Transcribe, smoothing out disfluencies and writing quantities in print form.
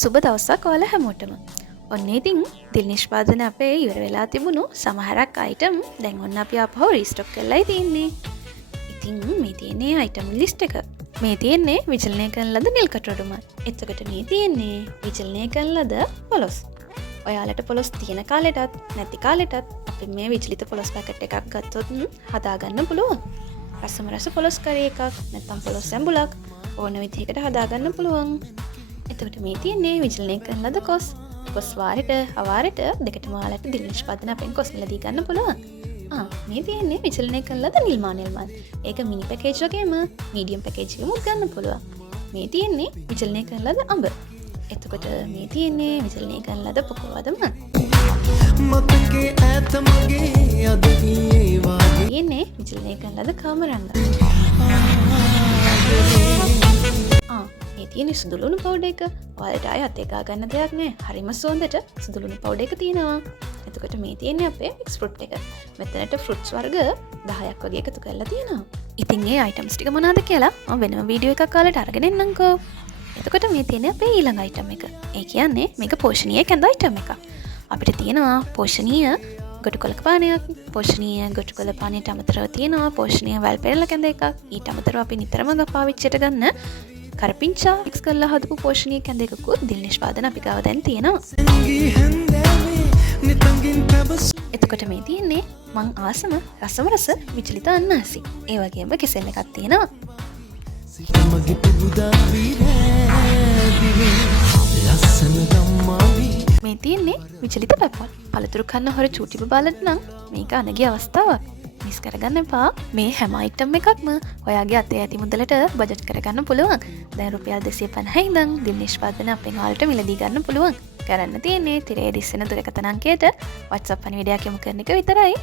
සුබ දවසක් ඔයාලා හැමෝටම. ඔන්න ඉතින් දිල් නිෂ්පාදන අපේ ඉවර වෙලා තිබුණු සමහරක් අයිටම් දැන් ඔන්න අපි ආපහු රීස්ටොක් කරලා තියෙන්නේ. ඉතින් මේ තියෙන්නේ අයිටම් ලිස්ට් එක. මේ තියෙන්නේ විචලනය කරන ලද නිල් කටරොඩුම. එතකොට මේ තියෙන්නේ විචලනය කරන ලද පොලොස්. ඔයාලට පොලොස් තියෙන කාලෙටත් නැති කාලෙටත් අපි මේ විචලිත පොලොස් පැකට් එකක් ගත්තොත් හදාගන්න පුළුවන්. රසම රස පොලොස් කරේ එකක් නැත්නම් පොලොස් ඇඹුලක් ඕන විදිහකට හදාගන්න පුළුවන්. එතකොට මේ තියෙන්නේ විචලනය කරන ලද කොස් වාරයට අවාරයට දෙකටම ඔයාලට දිල් නිෂ්පාදන අපෙන් කොස් මිලදී ගන්න පුළුවන්. මේ තියෙන්නේ විචලනය කරන ලද නිල්මාන්. ඒක මිනි පැකේජ් වගේම මීඩියම් පැකේජ් එකෙමුත් ගන්න පුළුවන්. මේ තියෙන්නේ විචලනය කරන ලද අඹ. එතකොට මේ තියෙන්නේ විචලනය කරන ලද පොකවදම. තියෙන්නේ විචලනය කරන ලද කාමරංග. මේ තියෙන සුදුලුණු පවුඩර් එක. ඔයාලට ආයෙ අතේ ගා ගන්න දෙයක් නෑ. හරිම සුවඳට සුදුලුණු පවුඩර් එක තියෙනවා. එතකොට මේ තියෙන්නේ අපේ මික්ස් ෆෘට් එක. මෙතනට ෆෘට්ස් වර්ග 10ක් වගේ එකතු කරලා තියෙනවා. ඉතින් මේ අයිටම්ස් ටික මොනවාද කියලා මම වෙනම වීඩියෝ එකක් ඔයාලට අරගෙන එන්නම්කෝ. එතකොට මේ තියෙන්නේ අපේ ඊළඟ අයිටම් එක. ඒ කියන්නේ මේක පෝෂණීය කැඳ අයිටම් එකක්. අපිට තියෙනවා පෝෂණීය ගොටු කොළ පානයක්, පෝෂණීය ගොටු කොළ පානයට අමතරව තියෙනවා පෝෂණීය වැල් පෙරළ කැඳ එකක්. ඊට අමතරව අපි නිතරම පාවිච්චියට ගන්න කරපිංචා මික්ස් කරලා හදපු පෝෂණීය කැඳ එකකුත් දිල් නිෂ්පාදන අපි ගාව දැන් තියෙනවා. එතකොට මේ තියෙන්නේ මං ආසම රසම රස විචලිත අන්නාසි. ඒ වගේම කෙසෙල් එකක් තියෙනවා. මේ තියෙන්නේ විචලිත පැපල්. පළතුරු කන්න හොර චූටි බබාලට නම් මේක අනගි අවස්ථාවක්. මිස් කරගන්න එපා. මේ හැම අයිටම් එකක්ම ඔයාගේ අතේ ඇති මුදලට බජට් කරගන්න පුළුවන්. දැන් රුපියල් 250 ඉඳන් දිල් නිෂ්පාදන අපෙන් ඔයාලට මිලදී ගන්න පුළුවන්. කරන්න තියෙන්නේ තිරේ දිස්සෙන දුරකථන අංකයට WhatsApp පණිවිඩයක් යොමු කරන එක විතරයි.